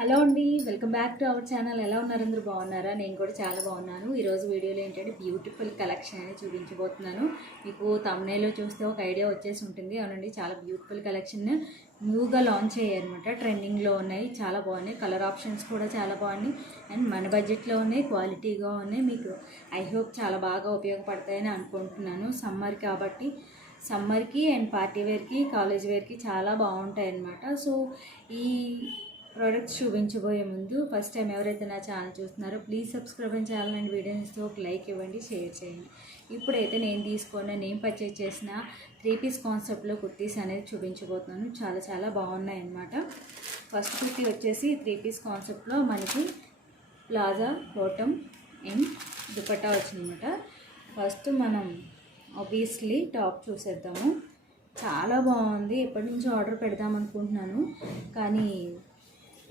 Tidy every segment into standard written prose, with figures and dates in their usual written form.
Hello అండి, welcome back to our channel. ఎలా ఉన్నారు? అందరూ బాగున్నారా? నేను కూడా చాలా బాగున్నాను. ఈరోజు వీడియోలో ఏంటంటే బ్యూటిఫుల్ కలెక్షన్ అనేది చూపించబోతున్నాను. మీకు thumbnail చూస్తే ఒక ఐడియా వచ్చేసి ఉంటుంది. అవునండి, చాలా బ్యూటిఫుల్ కలెక్షన్ న్యూగా లాంచ్ అయ్యాయి అనమాట. ట్రెండింగ్లో ఉన్నాయి, చాలా బాగున్నాయి. కలర్ ఆప్షన్స్ కూడా చాలా బాగున్నాయి అండ్ మన బడ్జెట్లో ఉన్నాయి, క్వాలిటీగా ఉన్నాయి. మీకు ఐ హోప్ చాలా బాగా ఉపయోగపడతాయని అనుకుంటున్నాను. సమ్మర్ కాబట్టి సమ్మర్కి అండ్ పార్టీ వేర్కి, కాలేజ్ వేర్కి చాలా బాగుంటాయి అన్నమాట. సో ఈ ప్రోడక్ట్స్ చూపించబోయే ముందు ఫస్ట్ టైం ఎవరైతే నా ఛానల్ చూస్తున్నారో please subscribe and channel and వీడియోని ఇస్తే ఒక లైక్ ఇవ్వండి, షేర్ చేయండి. ఇప్పుడైతే నేను పర్చేజ్ చేసిన 3-piece కాన్సెప్ట్లో కుర్తీస్ అనేది చూపించబోతున్నాను. చాలా చాలా బాగున్నాయి అన్నమాట. ఫస్ట్ కుర్తీ వచ్చేసి 3-piece కాన్సెప్ట్లో మనకి ప్లాజా, బాటమ్ అండ్ దుపట్టా వచ్చిందన్నమాట. ఫస్ట్ మనం ఆబ్వియస్లీ టాప్ చూసేద్దాము. చాలా బాగుంది. ఎప్పటి నుంచో ఆర్డర్ పెడదాం అనుకుంటున్నాను, కానీ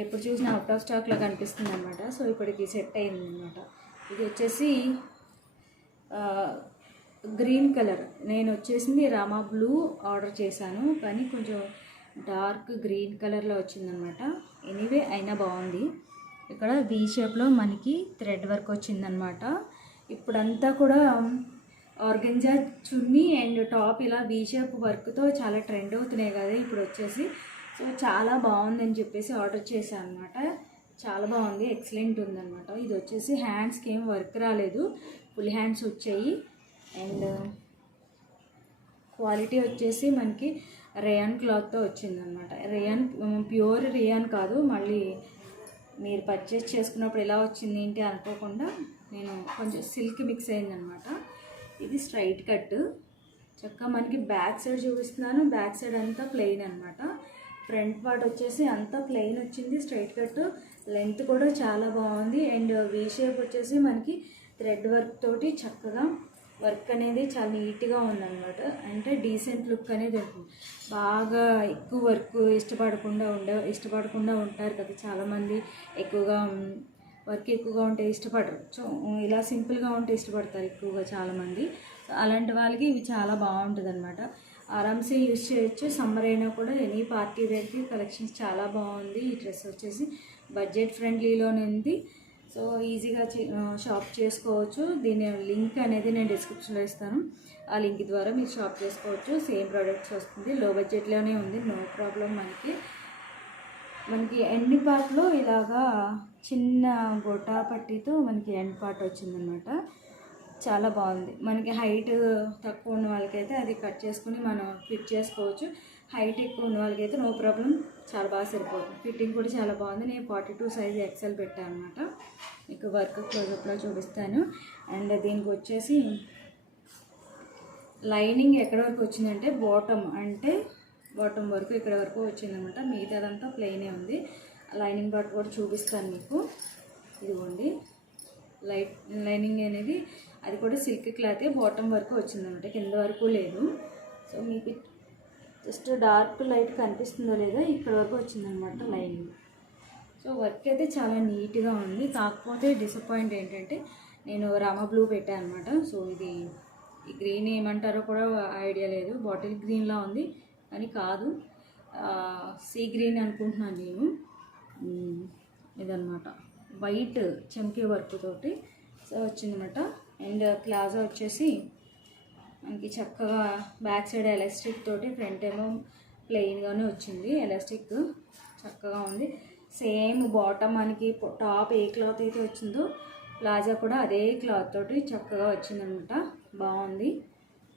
ఎప్పుడు చూసినా అవుట్ ఆఫ్ స్టాక్లో కనిపిస్తుంది అనమాట. సో ఇప్పటికి సెట్ అయింది అనమాట. ఇది వచ్చేసి గ్రీన్ కలర్. నేను వచ్చేసింది రామా బ్లూ ఆర్డర్ చేశాను, కానీ కొంచెం డార్క్ గ్రీన్ కలర్లో వచ్చిందనమాట. ఎనీవే అయినా బాగుంది. ఇక్కడ వీ షేప్లో మనకి థ్రెడ్ వర్క్ వచ్చిందనమాట. ఇప్పుడంతా కూడా ఆర్గంజా చున్నీ అండ్ టాప్ ఇలా వీ షేప్ వర్క్తో చాలా ట్రెండ్ అవుతున్నాయి కదా ఇప్పుడు వచ్చేసి. సో చాలా బాగుందని చెప్పేసి ఆర్డర్ చేశాను అనమాట. చాలా బాగుంది, ఎక్సలెంట్ ఉందన్నమాట. ఇది వచ్చేసి హ్యాండ్స్కి ఏం వర్క్ రాలేదు, ఫుల్ హ్యాండ్స్ వచ్చాయి. అండ్ క్వాలిటీ వచ్చేసి మనకి రేయాన్ క్లాత్తో వచ్చిందనమాట. రేయాన్ ప్యూర్ రేయాన్ కాదు, మళ్ళీ మీరు పర్చేస్ చేసుకున్నప్పుడు ఎలా వచ్చింది ఏంటి అనుకోకుండా నేను కొంచెం సిల్క్ మిక్స్ అయిందనమాట. ఇది స్ట్రైట్ కట్. చక్కగా మనకి బ్యాక్ సైడ్ చూపిస్తున్నాను. బ్యాక్ సైడ్ అంతా ప్లెయిన్ అనమాట. ఫ్రంట్ పార్ట్ వచ్చేసి అంతా ప్లెయిన్ వచ్చింది, స్ట్రైట్ కట్. లెంత్ కూడా చాలా బాగుంది. అండ్ వీ షేప్ వచ్చేసి మనకి థ్రెడ్ వర్క్ తోటి చక్కగా వర్క్ అనేది చాలా నీట్గా ఉందన్నమాట. అంటే డీసెంట్ లుక్ అనేది ఉంటుంది. బాగా ఎక్కువ వర్క్ ఇష్టపడకుండా ఉంటారు కదా చాలామంది. ఎక్కువగా వర్క్ ఎక్కువగా ఉంటే ఇష్టపడరు. సో ఇలా సింపుల్గా ఉంటే ఇష్టపడతారు ఎక్కువగా చాలామంది. అలాంటి వాళ్ళకి ఇవి చాలా బాగుంటుంది అనమాట. ఆరామ్సే యూజ్ చేయొచ్చు. సమ్మర్ అయినా కూడా ఎనీ పార్టీ వేర్కి కలెక్షన్స్ చాలా బాగుంది. ఈ డ్రెస్ వచ్చేసి బడ్జెట్ ఫ్రెండ్లీలోనే ఉంది. సో ఈజీగా షాప్ చేసుకోవచ్చు. దీని లింక్ అనేది నేను డిస్క్రిప్షన్లో ఇస్తాను. ఆ లింక్ ద్వారా మీరు షాప్ చేసుకోవచ్చు. సేమ్ ప్రోడక్ట్స్ వస్తుంది, లో బడ్జెట్లోనే ఉంది, నో ప్రాబ్లం. మనకి ఎండ్ పార్ట్లో ఇలాగా చిన్న గొట్టా పట్టీతో మనకి ఎండ్ పార్ట్ వచ్చిందనమాట. చాలా బాగుంది. మనకి హైట్ తక్కువ ఉన్న వాళ్ళకైతే అది కట్ చేసుకుని మనం ఫిట్ చేసుకోవచ్చు. హైట్ ఎక్కువ ఉన్న వాళ్ళకైతే నో ప్రాబ్లం, చాలా బాగా సరిపోతుంది. ఫిట్టింగ్ కూడా చాలా బాగుంది. నేను 42 సైజ్ ఎక్సెల్ పెట్టాను అనమాట. మీకు వర్క్ క్లోజప్లో చూపిస్తాను. అండ్ దీనికి వచ్చేసి లైనింగ్ ఎక్కడ వరకు వచ్చిందంటే బాటమ్ వరకు ఇక్కడ వరకు వచ్చిందనమాట. మిగతాదంతా ప్లెయినే ఉంది. లైనింగ్ పార్ట్ కూడా చూపిస్తాను మీకు. ఇదిగోండి లైనింగ్ అనేది అది కూడా సిల్క్ క్లాతే, బాటమ్ వరకు వచ్చిందనమాట, కింద వరకు లేదు. సో మీకు జస్ట్ డార్క్ లైట్ కనిపిస్తుందో లేదో ఇక్కడ వరకు వచ్చిందనమాట లైనింగ్. సో వర్క్ అయితే చాలా నీట్గా ఉంది. కాకపోతే డిసప్పాయింట్ ఏంటంటే నేను రామా బ్లూ పెట్టాను అనమాట. సో ఈ గ్రీన్ ఏమంటారో కూడా ఐడియా లేదు. బాటిల్ గ్రీన్లా ఉంది కానీ కాదు, సీ గ్రీన్ అనుకుంటున్నాను నేను. ఇదనమాట వైట్ చమ్కీ వర్క్ తోటి సో వచ్చిందన్నమాట. అండ్ ప్లాజో వచ్చేసి మనకి చక్కగా బ్యాక్ సైడ్ ఎలాస్టిక్ తోటి, ఫ్రంట్ ఏమో ప్లెయిన్గానే వచ్చింది. ఎలాస్టిక్ చక్కగా ఉంది. సేమ్ బాటమ్ మనకి టాప్ ఏ క్లాత్ అయితే వచ్చిందో ప్లాజో కూడా అదే క్లాత్ తోటి చక్కగా వచ్చిందనమాట. బాగుంది,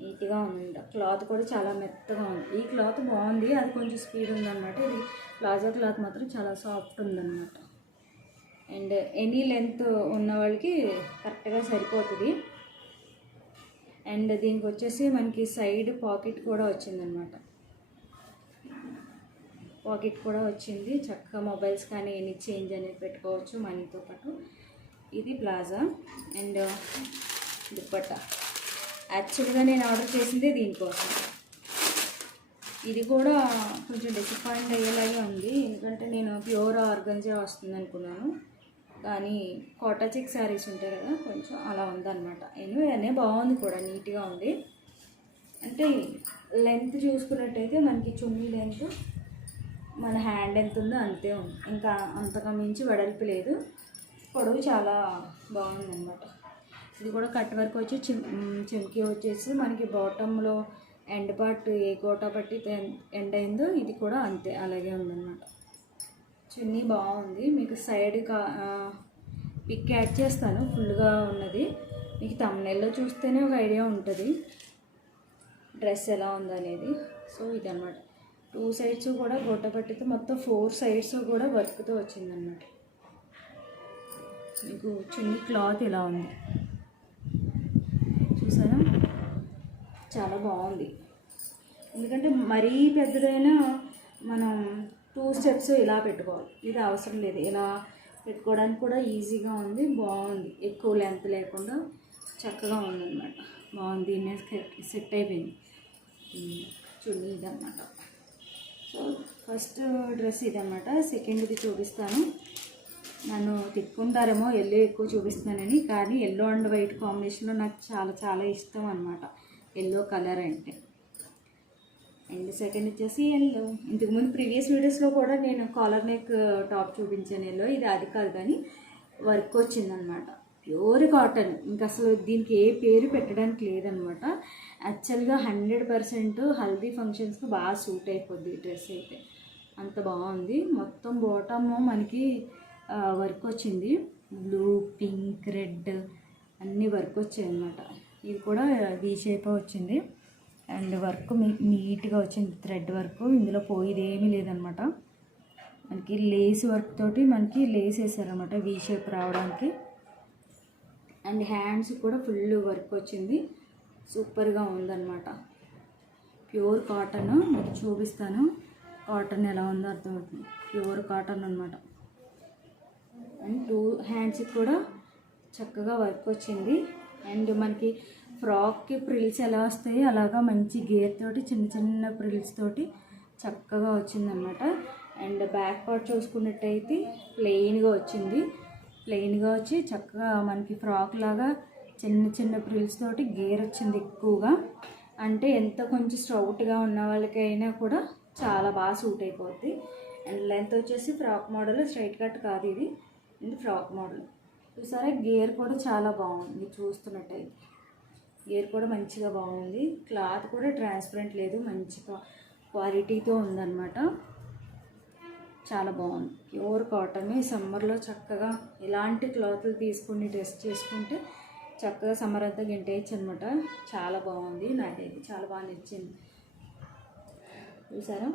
నీట్గా ఉందన్నమాట. క్లాత్ కూడా చాలా మెత్తగా ఉంది. ఈ క్లాత్ బాగుంది, అది కొంచెం స్పీడ్ ఉందన్నమాట. ఇది ప్లాజో క్లాత్ మాత్రం చాలా సాఫ్ట్ ఉందన్నమాట. అండ్ ఎనీ లెంత్ ఉన్న వాళ్ళకి కరెక్ట్గా సరిపోతుంది. అండ్ దీనికి వచ్చేసి మనకి సైడ్ పాకెట్ కూడా వచ్చిందనమాట. పాకెట్ కూడా వచ్చింది. చక్కగా మొబైల్స్ కానీ ఎనీ చేంజ్ అనేది పెట్టుకోవచ్చు మనీతో పాటు. ఇది ప్లాజా. అండ్ దుపట్టా యాక్చువల్గా నేను ఆర్డర్ చేసిందే దీనికోసం. ఇది కూడా కొంచెం డిసప్పాయింట్ అయ్యేలాగే ఉంది, ఎందుకంటే నేను ప్యూర్ ఆర్గంజా వస్తుంది అనుకున్నాను, కానీ కోటా చెక్ శారీస్ ఉంటాయి కదా, కొంచెం అలా ఉందన్నమాట. అనే బాగుంది కూడా, నీట్గా ఉంది. అంటే లెంత్ చూసుకున్నట్టయితే మనకి చున్నీ లెంత్ మన హ్యాండ్ ఎంత ఉందో అంతే ఉంది, ఇంకా అంతగా మించి వెడల్పు లేదు. పొడవు చాలా బాగుందన్నమాట. ఇది కూడా కట్ వర్క్ వచ్చి చెమ్కి వచ్చేసి మనకి బాటంలో ఎండ్ పార్ట్ ఏ గోటా పట్టి ఎండ్ అయిందో ఇది కూడా అంతే అలాగే ఉందన్నమాట. చున్నీ బాగుంది. మీకు సైడ్ పిక్ యాడ్ చేస్తాను ఫుల్గా ఉన్నది, మీకు తమ్నెల్లో చూస్తేనే ఒక ఐడియా ఉంటుంది డ్రెస్ ఎలా ఉందనేది. సో ఇదన్నమాట. 2 సైడ్స్ కూడా గోటా పట్టితో మొత్తం 4 సైడ్స్ కూడా వర్క్తో వచ్చిందన్నమాట. మీకు చున్నీ క్లాత్ ఇలా ఉంది చూసారా, చాలా బాగుంది. ఎందుకంటే మరీ పెద్దదైనా మనం 2 స్టెప్స్ ఇలా పెట్టుకోవాలి, ఇది అవసరం లేదు. ఇలా పెట్టుకోవడానికి కూడా ఈజీగా ఉంది, బాగుంది. ఎక్కువ లెంత్ లేకుండా చక్కగా ఉందన్నమాట. బాగుంది, దీన్ని సెట్ అయిపోయింది. చున్నీ ఇదన్నమాట. సో ఫస్ట్ డ్రెస్ ఇదన్నమాట. సెకండ్ది చూపిస్తాను. నన్ను తిట్టుకుంటారేమో ఎల్లో ఎక్కువ చూపిస్తున్నానని, కానీ ఎల్లో అండ్ వైట్ కాంబినేషన్లో నాకు చాలా చాలా ఇష్టం అనమాట ఎల్లో కలర్ అంటే. అండ్ సెకండ్ వచ్చేసి ఎల్లో. ఇంతకుముందు ప్రీవియస్ వీడియోస్లో కూడా నేను కాలర్ నెక్ టాప్ చూపించాను ఎల్లో. ఇది అది కాదు కానీ వర్క్ వచ్చిందనమాట, ప్యూర్ కాటన్. ఇంకా అసలు దీనికి ఏ పేరు పెట్టడానికి లేదనమాట. యాక్చువల్గా 100% హల్దీ ఫంక్షన్స్కి బాగా సూట్ అయిపోద్ది ఈ డ్రెస్ అయితే, అంత బాగుంది. మొత్తం బాటమ్ మనకి వర్క్ వచ్చింది, బ్లూ, పింక్, రెడ్ అన్నీ వర్క్ వచ్చాయి అన్నమాట. ఇది కూడా వీ షేప్ వచ్చింది అండ్ వర్క్ నీట్గా వచ్చింది, థ్రెడ్ వర్క్. ఇందులో పోయేది ఏమీ లేదనమాట. మనకి లేస్ వర్క్ తోటి మనకి లేస్ వేసారనమాట వీ షేప్ రావడానికి. అండ్ హ్యాండ్స్ కూడా ఫుల్ వర్క్ వచ్చింది, సూపర్గా ఉందన్నమాట. ప్యూర్ కాటన్, మీకు చూపిస్తాను కాటన్ ఎలా ఉందో అర్థమవుతుంది. ప్యూర్ కాటన్ అనమాట. అండ్ 2 హ్యాండ్స్కి కూడా చక్కగా వర్క్ వచ్చింది. అండ్ మనకి ఫ్రాక్కి ప్రిల్స్ ఎలా వస్తాయి అలాగా మంచి గేర్ తోటి చిన్న చిన్న ప్రిల్స్ తోటి చక్కగా వచ్చిందనమాట. అండ్ బ్యాక్ పార్ట్ చూసుకున్నట్టయితే ప్లెయిన్గా వచ్చింది, ప్లెయిన్గా వచ్చి చక్కగా మనకి ఫ్రాక్ లాగా చిన్న చిన్న ప్రిల్స్ తోటి గేర్ వచ్చింది ఎక్కువగా. అంటే ఎంత కొంచెం స్ట్రౌట్గా ఉన్న వాళ్ళకైనా కూడా చాలా బాగా సూట్ అయిపోద్ది. అండ్ లెంత్ వచ్చేసి ఫ్రాక్ మోడల్, స్ట్రైట్ కట్ కాదు ఇది, ఇది ఫ్రాక్ మోడల్. చూసారా గేర్ కూడా చాలా బాగుంది, చూస్తున్నట్టయితే గేర్ కూడా మంచిగా బాగుంది. క్లాత్ కూడా ట్రాన్స్పరెంట్ లేదు, మంచి క్వాలిటీతో ఉందన్నమాట. చాలా బాగుంది, ప్యూర్ కాటన్. సమ్మర్లో చక్కగా ఇలాంటి క్లాత్లు తీసుకుని డ్రెస్ చేసుకుంటే చక్కగా సమ్మర్ అంతా గింటేయచ్చు అనమాట. చాలా బాగుంది, నాకైతే చాలా బాగా నచ్చింది. చూసారా,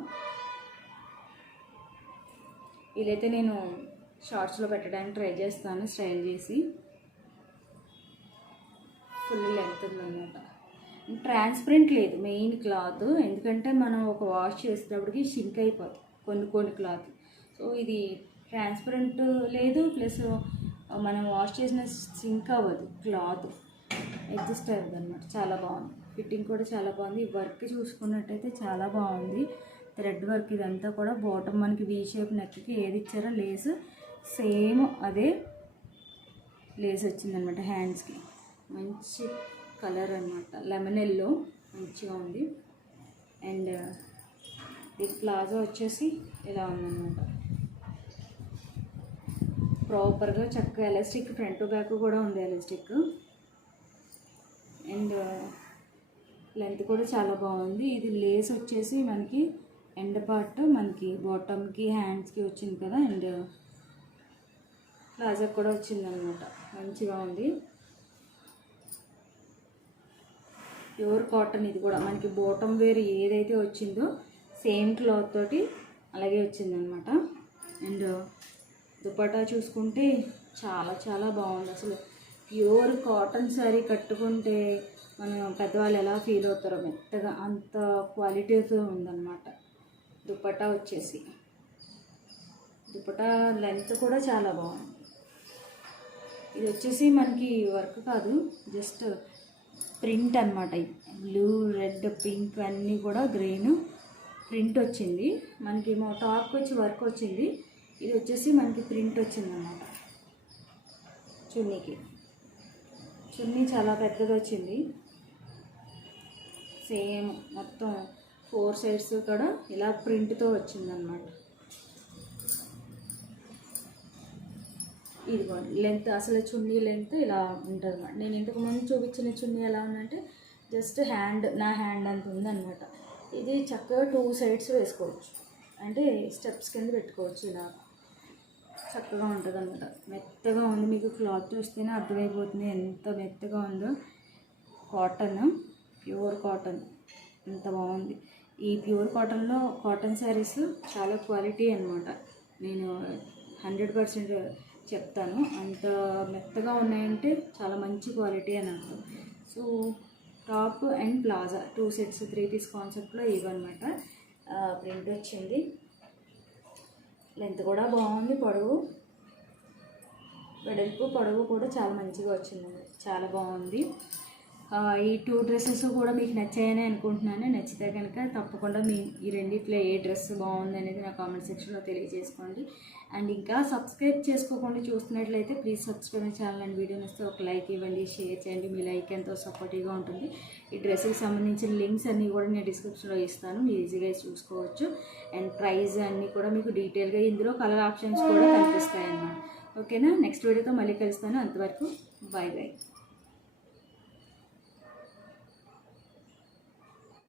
వీలైతే నేను షార్ట్స్లో పెట్టడానికి ట్రై చేస్తాను స్టైల్ చేసి. ఫుల్ లెంత్ ఉందన్నమాట, ట్రాన్స్పరెంట్ లేదు మెయిన్ క్లాత్. ఎందుకంటే మనం ఒక వాష్ చేసేటప్పటికి షింక్ అయిపోతుంది కొన్ని క్లాత్. సో ఇది ట్రాన్స్పరెంట్ లేదు, ప్లస్ మనం వాష్ చేసిన సింక్ అవ్వదు, క్లాత్ అడ్జస్ట్ అవ్వదు అనమాట. చాలా బాగుంది, ఫిట్టింగ్ కూడా చాలా బాగుంది. వర్క్ చూసుకున్నట్టయితే చాలా బాగుంది, థ్రెడ్ వర్క్. ఇదంతా కూడా బాటమ్ మనకి వీ షేప్ నెక్కి ఏది ఇచ్చారో లేస్ సేమ్ అదే లేస్ వచ్చిందనమాట. హ్యాండ్స్కి మంచి కలర్ అనమాట, లెమన్ ఎల్లో మంచిగా ఉంది. అండ్ ఈ ప్లాజో వచ్చేసి ఇలా ఉందన్నమాట, ప్రాపర్గా చక్కగా ఎలాస్టిక్ ఫ్రంట్ బ్యాక్ కూడా ఉంది ఎలాస్టిక్. అండ్ లెంత్ కూడా చాలా బాగుంది. ఇది లేస్ వచ్చేసి మనకి ఎండ్ పార్ట్ మనకి బాటమ్కి హ్యాండ్స్కి వచ్చింది కదా, అండ్ ప్లాజా కూడా వచ్చిందనమాట, మంచిగా ఉంది. Pure cotton. ఇది కూడా మనకి బాటమ్ వేర్ ఏదైతే వచ్చిందో సేమ్ క్లాత్ తోటి అలాగే వచ్చిందనమాట. అండ్ దుపట్టా చూసుకుంటే చాలా చాలా బాగుంది. అసలు ప్యూర్ కాటన్ శారీ కట్టుకుంటే మనం పెద్దవాళ్ళు ఎలా ఫీల్ అవుతారో మెత్తగా, అంత క్వాలిటీతో ఉందన్నమాట. దుపట్టా వచ్చేసి దుపట్టా లెంత్ కూడా చాలా బాగుంది. ఇది వచ్చేసి మనకి వర్క్ కాదు, జస్ట్ ప్రింట్ అనమాట. బ్లూ, రెడ్, పింక్ అన్నీ కూడా గ్రీన్ ప్రింట్ వచ్చింది. మనకి మా టాప్కి వచ్చి వర్క్ వచ్చింది, ఇది వచ్చేసి మనకి ప్రింట్ వచ్చింది అన్నమాట. చున్నీకి చున్నీ చాలా పెద్దది వచ్చింది, సేమ్ మొత్తం 4 సైడ్స్ కూడా ఇలా ప్రింట్తో వచ్చిందనమాట. ఇదిగోండి లెంత్, అసలు చున్నీ లెంత్ ఇలా ఉంటుంది అన్నమాట. నేను ఇంతకు ముందు చూపించిన చున్నీ ఎలా ఉందంటే జస్ట్ నా హ్యాండ్ అంత ఉందన్నమాట. ఇది చక్కగా 2 సైడ్స్ వేసుకోవచ్చు, అంటే స్టెప్స్ కింద పెట్టుకోవచ్చు. ఇలా చక్కగా ఉంటుంది అన్నమాట. మెత్తగా ఉంది, మీకు క్లాత్ చూస్తేనే అర్థమైపోతుంది ఎంత మెత్తగా ఉందో. కాటన్, ప్యూర్ కాటన్, ఎంత బాగుంది. ఈ ప్యూర్ కాటన్లో కాటన్ శారీస్ చాలా క్వాలిటీ అన్నమాట. నేను 100% చెప్తాను, అంత మెత్తగా ఉన్నాయంటే చాలా మంచి క్వాలిటీ అని అర్థం. So top and palazzo 2 sets 3 piece కాన్సెప్ట్లో ఇవన్నమాట. ప్రింట్ వచ్చింది, లెంత్ కూడా బాగుంది, వెడల్పు పొడవు కూడా చాలా మంచిగా వచ్చిందండి, చాలా బాగుంది. ఈ 2 డ్రెస్సెస్ కూడా మీకు నచ్చాయని అనుకుంటున్నాను. నచ్చితే కనుక తప్పకుండా ఈ రెండిట్లో ఏ డ్రెస్ బాగుంది అనేది నా కామెంట్ సెక్షన్లో తెలియజేసుకోండి. అండ్ ఇంకా సబ్స్క్రైబ్ చేసుకోకుండా చూస్తున్నట్లయితే please subscribe my channel and వీడియోని వస్తే ఒక లైక్ ఇవ్వండి, షేర్ చేయండి. మీ లైక్ ఎంతో సపోర్టివ్గా ఉంటుంది. ఈ డ్రెస్కి సంబంధించిన లింక్స్ అన్నీ కూడా నేను డిస్క్రిప్షన్లో ఇస్తాను, మీరు ఈజీగా చూసుకోవచ్చు. అండ్ ప్రైస్ అన్నీ కూడా మీకు డీటెయిల్గా ఇందులో కలర్ ఆప్షన్స్ కూడా కనిపిస్తాయి అన్నమాట. ఓకేనా, నెక్స్ట్ వీడియోతో మళ్ళీ కలుస్తాను. అంతవరకు బాయ్ బాయ్.